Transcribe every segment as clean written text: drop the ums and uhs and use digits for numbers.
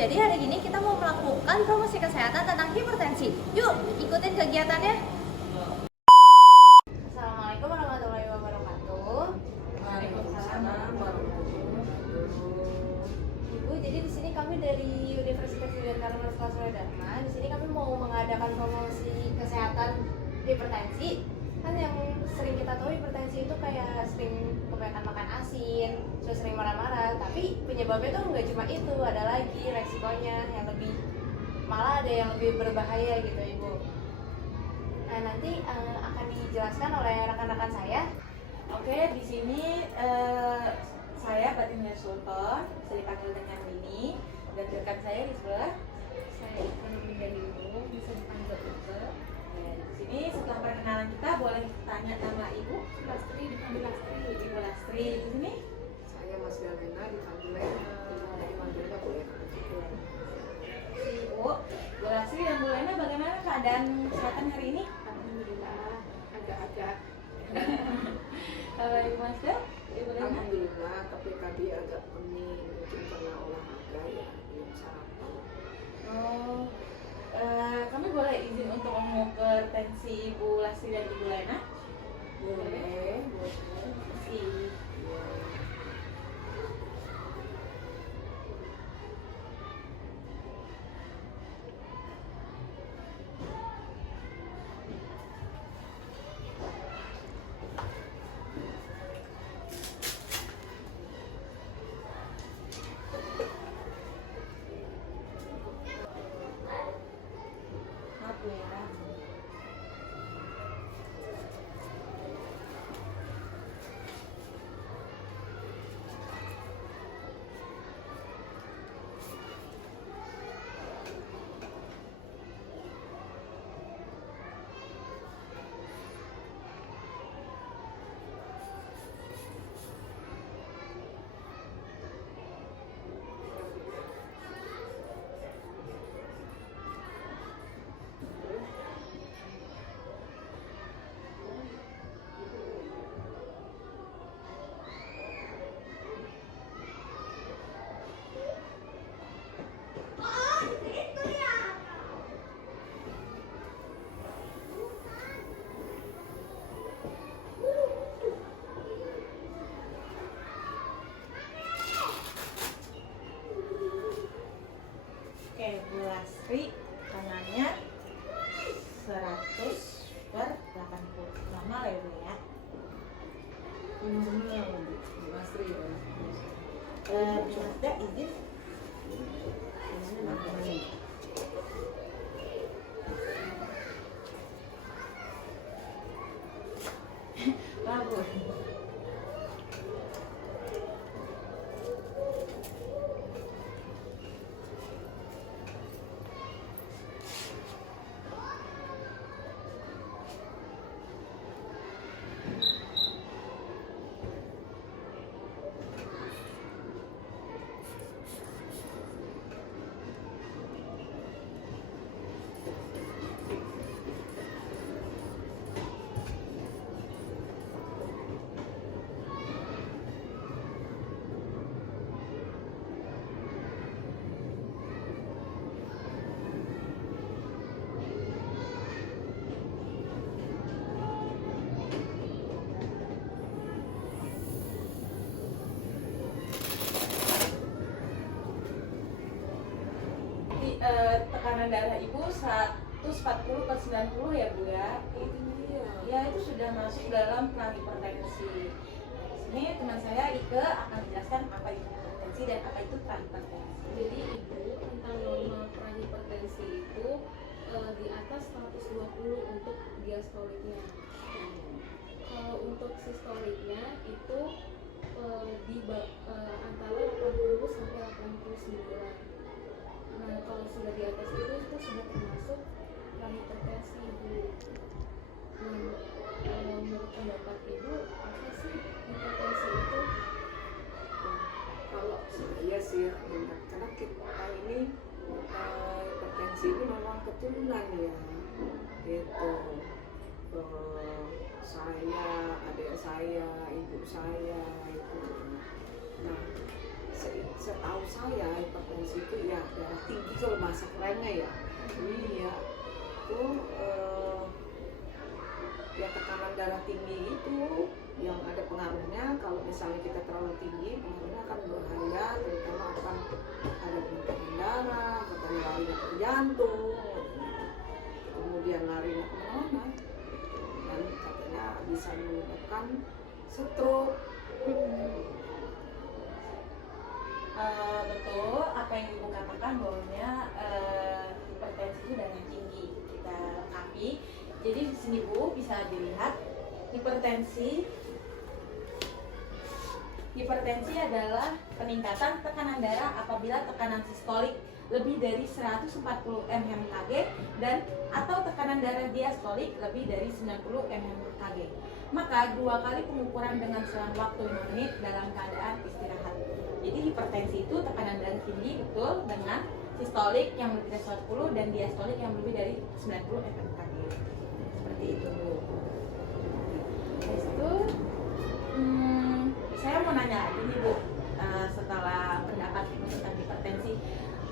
jadi hari ini kita mau melakukan promosi kesehatan tentang hipertensi. Yuk, ikutin kegiatannya. Assalamualaikum warahmatullahi wabarakatuh. Waalaikumsalam warahmatullahi wabarakatuh. Ibu, jadi di sini kami dari Universitas Yudhiyantara Dharma. Di sini kami mau mengadakan promosi kesehatan hipertensi. Kan yang sering kita tahu hipertensi itu kayak sering kebanyakan makan asin, terus sering marah-marah. Tapi penyebabnya tuh nggak cuma itu, ada lagi resikonya yang lebih, malah ada yang lebih berbahaya gitu, Ibu. Nah, nanti akan dijelaskan oleh rekan-rekan saya. Oke, di sini saya Fatimah Sultan, bisa dipanggil dengan Mini. Dan rekan saya di sebelah, Saya Ibu Danilu, bisa dipanggil Ibu. di sini setelah perkenalan kita boleh tanya nama Ibu. Lastri, dipanggil Lastri. Ibu Lastri di sini. Saya Mas Galena dipanggil Lena, dipanggilnya Bu Lena. Ibu Lastri dan Bu Lena, bagaimana keadaan kesehatan hari ini? Alhamdulillah, agak-agak. Kalau Ibu Master, Ibu Lena? Alhamdulillah, tapi tadi agak pening, mungkin karena olahraga ya, belum sarapan. Oh, kami boleh izin untuk mengukur tensi Ibu Lastri dan Ibu Lena? Boleh. Makasih. Maaf Bu ya. Oke, Bu Lastri, tangannya 100/80. Normal ya Bu ya? Benar, Bu Masri ya. Bu Masda izin. Wah Bu. Tekanan darah Ibu 140/90 ya Bu ya? Ya itu sudah masuk dalam prahipertensi. Sini teman saya Ike akan menjelaskan apa itu hipertensi dan apa itu prahipertensi. Jadi Ibu, tentang normal prahipertensi itu di atas 120 untuk diastoliknya. Kalau untuk sistoliknya itu antara 80 sampai 89. Nah, kalau sudah di atas itu sudah termasuk prahipertensi Ibu. Nah, menurut pendapat Ibu, apa sih hipertensi itu? Kalau saya sih, karena kita ini hipertensi ini memang keturunan ya, gitu. Saya, adik saya, ibu saya itu. Nah, setahu saya hipertensi itu ya darah tinggi kalau bahasa kerennya ya. Iya, itu ya tekanan darah tinggi itu yang ada pengaruhnya. Kalau misalnya kita terlalu tinggi, pengaruhnya akan berbahaya, terutama akan ada penekanan darah, akan larinya ke jantung, kemudian larinya kemana-mana, dan katanya bisa menyebabkan stroke. Betul apa yang ibu katakan bahwanya hipertensi itu darah tinggi. Kita lengkapi. Jadi di sini Bu bisa dilihat hipertensi adalah peningkatan tekanan darah apabila tekanan sistolik lebih dari 140 mmHg dan atau tekanan darah diastolik lebih dari 90 mmHg. Maka 2 kali pengukuran dengan selang waktu 5 menit dalam keadaan istirahat. Jadi hipertensi itu tekanan darah tinggi betul dengan sistolik yang lebih dari 140 dan diastolik yang lebih dari 90 mmHg. Seperti itu Bu. Habis itu saya mau nanya lagi nih Bu, setelah pendapat Ibu tentang hipertensi,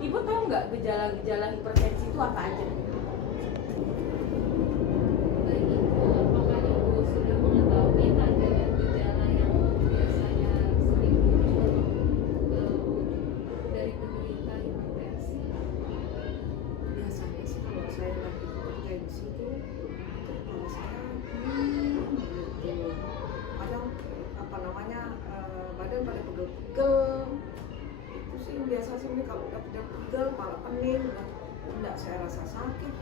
Ibu tahu nggak gejala-gejala hipertensi itu apa aja? Baik Ibu, apakah Ibu sudah mengetahui tanda dan gejala yang biasanya sering muncul dari penderita hipertensi? Biasanya sih kalau saya lagi hipertensi itu kepala saya gitu. Kadang apa namanya badan pada pegel-pegel. Itu sih yang biasa sih ini kalau udah pegel, kepala pening, enggak saya rasa sakit.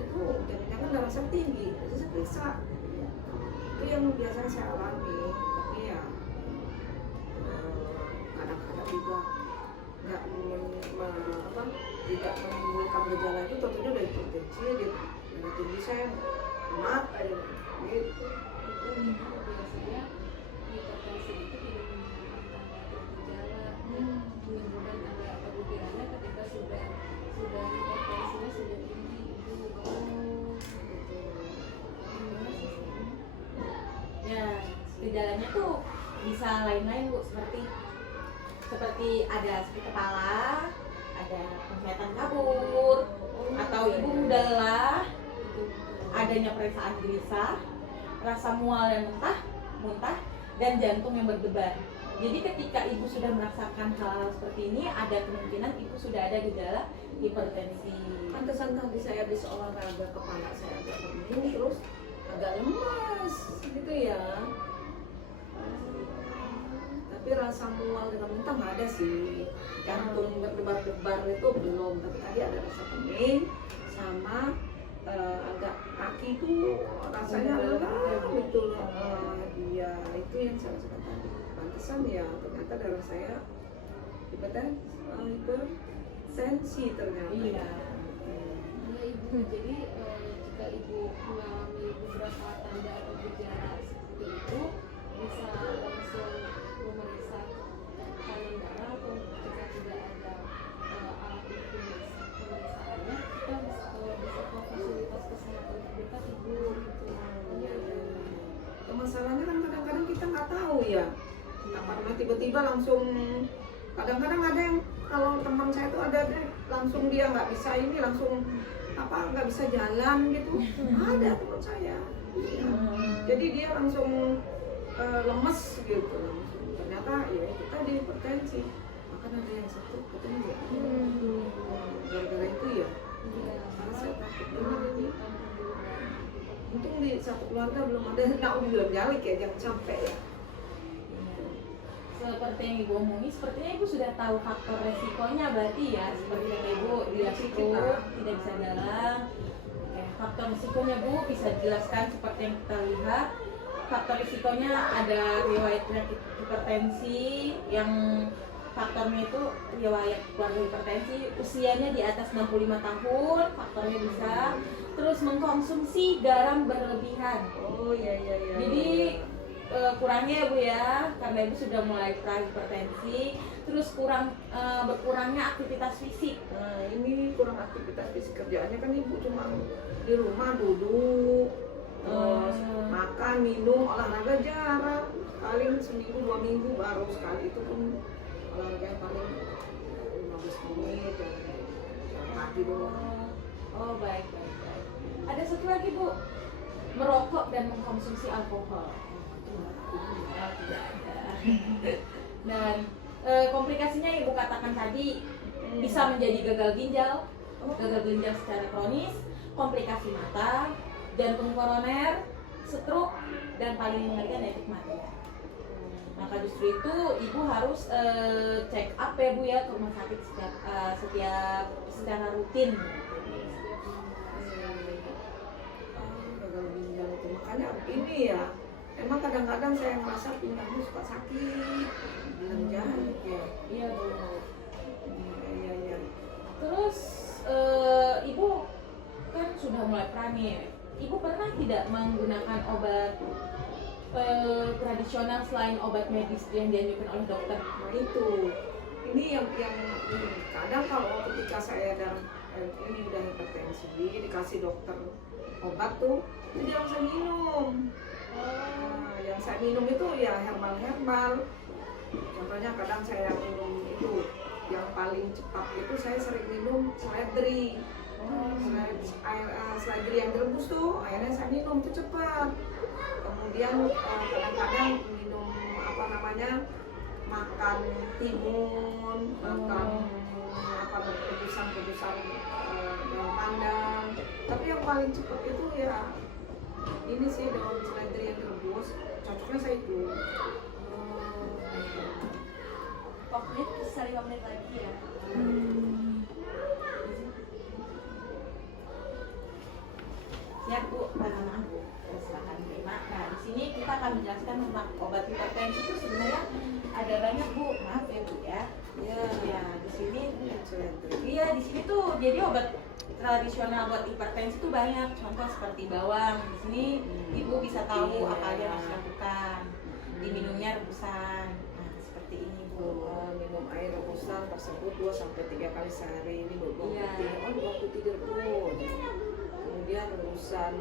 Itu jangan-jangan darah saya tinggi, itu saya periksa. Itu yang biasanya saya alami. Tapi ya kadang-kadang juga nggak tidak menimbulkan gejala itu, tentunya udah hipertensi, darah tinggi saya mat aja gitu. Biasanya hipertensi itu tidak menimbulkan tanda atau gejala, menimbulkan tanda atau gejalanya ketika sudah hipertensinya sudah tinggi Ibu. Gimana sih sebenarnya? Ya, gejalanya tuh bisa lain-lain Bu, seperti ada sakit kepala, ada penglihatan kabur, atau ibu mudah lelah, adanya perasaan gelisah, rasa mual dan muntah, dan jantung yang berdebar. Jadi ketika ibu sudah merasakan hal-hal seperti ini, ada kemungkinan ibu sudah ada gejala hipertensi. Pantesan tadi saya habis olahraga kepala saya agak pening, terus agak lemas gitu ya. Tapi rasa mual dengan muntah nggak ada sih. Jantung berdebar-debar itu belum. Tapi tadi ada rasa pening sama agak kaki itu rasanya lelah gitu. Iya, itu yang saya rasakan tadi. Pantesan ya, ternyata darah saya hipertensi ternyata. Iya. Iya Ibu, jadi jika Ibu mengalami beberapa tanda atau gejala seperti itu, bisa langsung memeriksa tekanan darah, atau jika tidak ada alat untuk pemeriksaannya, kita bisa ke fasilitas kesehatan terdekat Ibu gitu. Iya. Masalahnya kan kadang-kadang kita nggak tahu ya. Karena tiba-tiba langsung, kadang-kadang ada yang kalau teman saya tuh ada deh, langsung dia nggak bisa ini, langsung nggak bisa jalan gitu. Ada teman saya. Ya. Jadi dia langsung lemes gitu. Ternyata ya itu tadi hipertensi. Maka ada yang satu ketemu ya. Gara-gara itu ya. Karena saya takut benar ini. Untung di satu keluarga belum ada, belum nyalik ya, jangan sampai ya. Seperti yang ibu omongin, sepertinya ibu sudah tahu faktor resikonya berarti ya, seperti yang ibu bilang itu tidak bisa jalan. Oke, faktor resikonya Bu bisa dijelaskan seperti yang kita lihat. Faktor risikonya ada riwayat penyakit hipertensi, yang faktornya itu riwayat keluarga hipertensi, usianya di atas 65 tahun, faktornya bisa. Terus mengkonsumsi garam berlebihan. Oh iya. Jadi kurangnya ya Bu ya, karena ibu sudah mulai hipertensi. Terus berkurangnya aktivitas fisik. Nah ini kurang aktivitas fisik, kerjaannya kan ibu cuma di rumah duduk, makan, minum, olahraga jarang, paling seminggu 2 minggu baru sekali, itu pun olahraganya paling 15 menit, jalan kaki doang. Oh, baik. Ada satu lagi Bu, merokok dan mengkonsumsi alkohol. Oh, tidak ada. Dan komplikasinya Ibu katakan tadi bisa menjadi gagal ginjal secara kronis, komplikasi mata, jantung koroner, stroke, dan paling mengerikan yaitu kematian. Maka justru itu Ibu harus check up ya Bu ya ke rumah sakit setiap secara rutin. Gagal ginjal itu makanya ini ya. Emang kadang-kadang saya merasa pinggangnya suka sakit, bilang jangan ya. Iya Bu. Iya. Terus Ibu kan sudah mulai pranik. Ibu pernah tidak menggunakan obat tradisional selain obat medis yang dianjurkan oleh dokter? Nah itu, ini yang kadang kalau ketika saya dalam ini udah hipertensi, dikasih dokter obat tuh, itu dia langsung minum. Nah, yang saya minum itu ya herbal. Contohnya kadang saya minum itu yang paling cepat itu saya sering minum seledri. Seledri yang direbus tuh, akhirnya saya minum itu cepat. Kemudian kadang-kadang minum makan timun, makan rebusan daun pandan. Tapi yang paling cepat itu ya ini sih daun seledri yang direbus, cocoknya saya itu. Pokoknya bisa 5 menit lagi ya. Siap Bu, maaf Bu. Silakan terima. Nah di sini kita akan menjelaskan tentang obat hipertensi itu sebenarnya ada banyak Bu. Maaf ya Bu ya. Ya di sini. Iya di sini tuh jadi obat tradisional buat hipertensi itu banyak. Contoh seperti bawang. Di sini Ibu bisa tahu apa aja yang harus lakukan. Diminumnya rebusan. Nah seperti ini Bu. Minum air rebusan tersebut 2-3 kali sehari. Ini bawang Iya. putih. Bawang putih direbus. Kemudian rebusan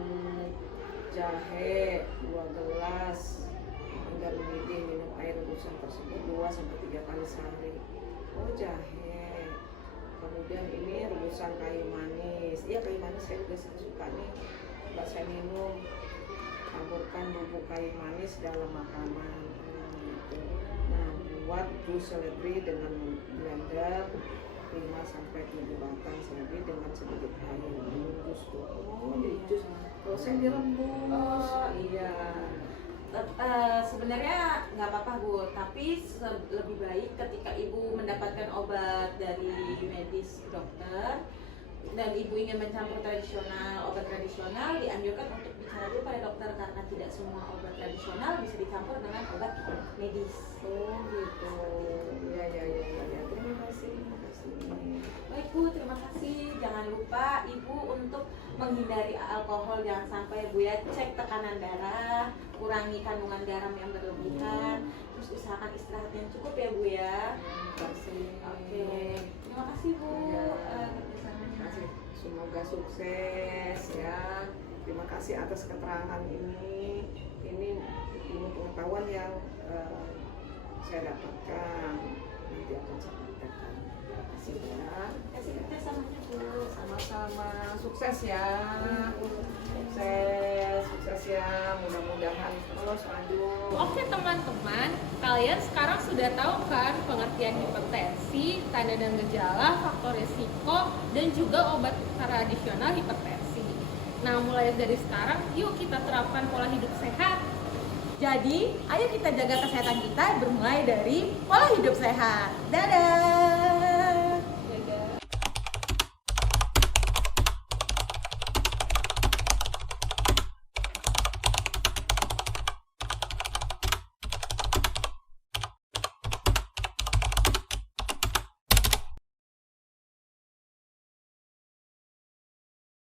jahe 2 gelas hingga mendidih. Minum air rebusan tersebut 2-3 kali sehari. Jahe. Kemudian ini rebusan kayu manis. Iya kayu manis saya juga suka nih. Mbak saya minum. Taburkan bubuk kayu manis dalam makanan. Gitu. Nah buat jus seledri dengan blender 5-7 batang seledri dengan sedikit air. Minum jus tuh. Jadi jus. Kalau saya direbus. Iya. Sebenarnya nggak apa-apa Bu, tapi lebih baik ketika Ibu mendapatkan obat dari medis dokter dan Ibu ingin mencampur obat tradisional, dianjurkan untuk bicara dulu pada dokter karena tidak semua obat tradisional bisa dicampur dengan obat medis. Oh gitu. Iya. Terima kasih. Baik Bu, terima kasih. Jangan lupa Ibu untuk menghindari alkohol, jangan sampai Bu ya. Cek tekanan darah, kurangi kandungan garam yang berlebihan, terus usahakan istirahat yang cukup ya Bu ya. Terima kasih. Oke, terima kasih Bu. Terima kasih. Semoga sukses ya. Terima kasih atas keterangan ini. Ini ilmu pengetahuan yang saya dapatkan. Nanti akan saya praktekkan. Terima kasih ya. Kasih kerjasamanya Bu. Sama-sama. Sukses ya. Sukses ya. Mudah-mudahan terus maju. Oke teman-teman, kalian sekarang sudah tahu kan pengertian hipertensi, tanda dan gejala, faktor risiko, dan juga obat tradisional hipertensi. Nah mulai dari sekarang, yuk kita terapkan pola hidup sehat. Jadi, ayo kita jaga kesehatan kita bermulai dari pola hidup sehat. Dadah!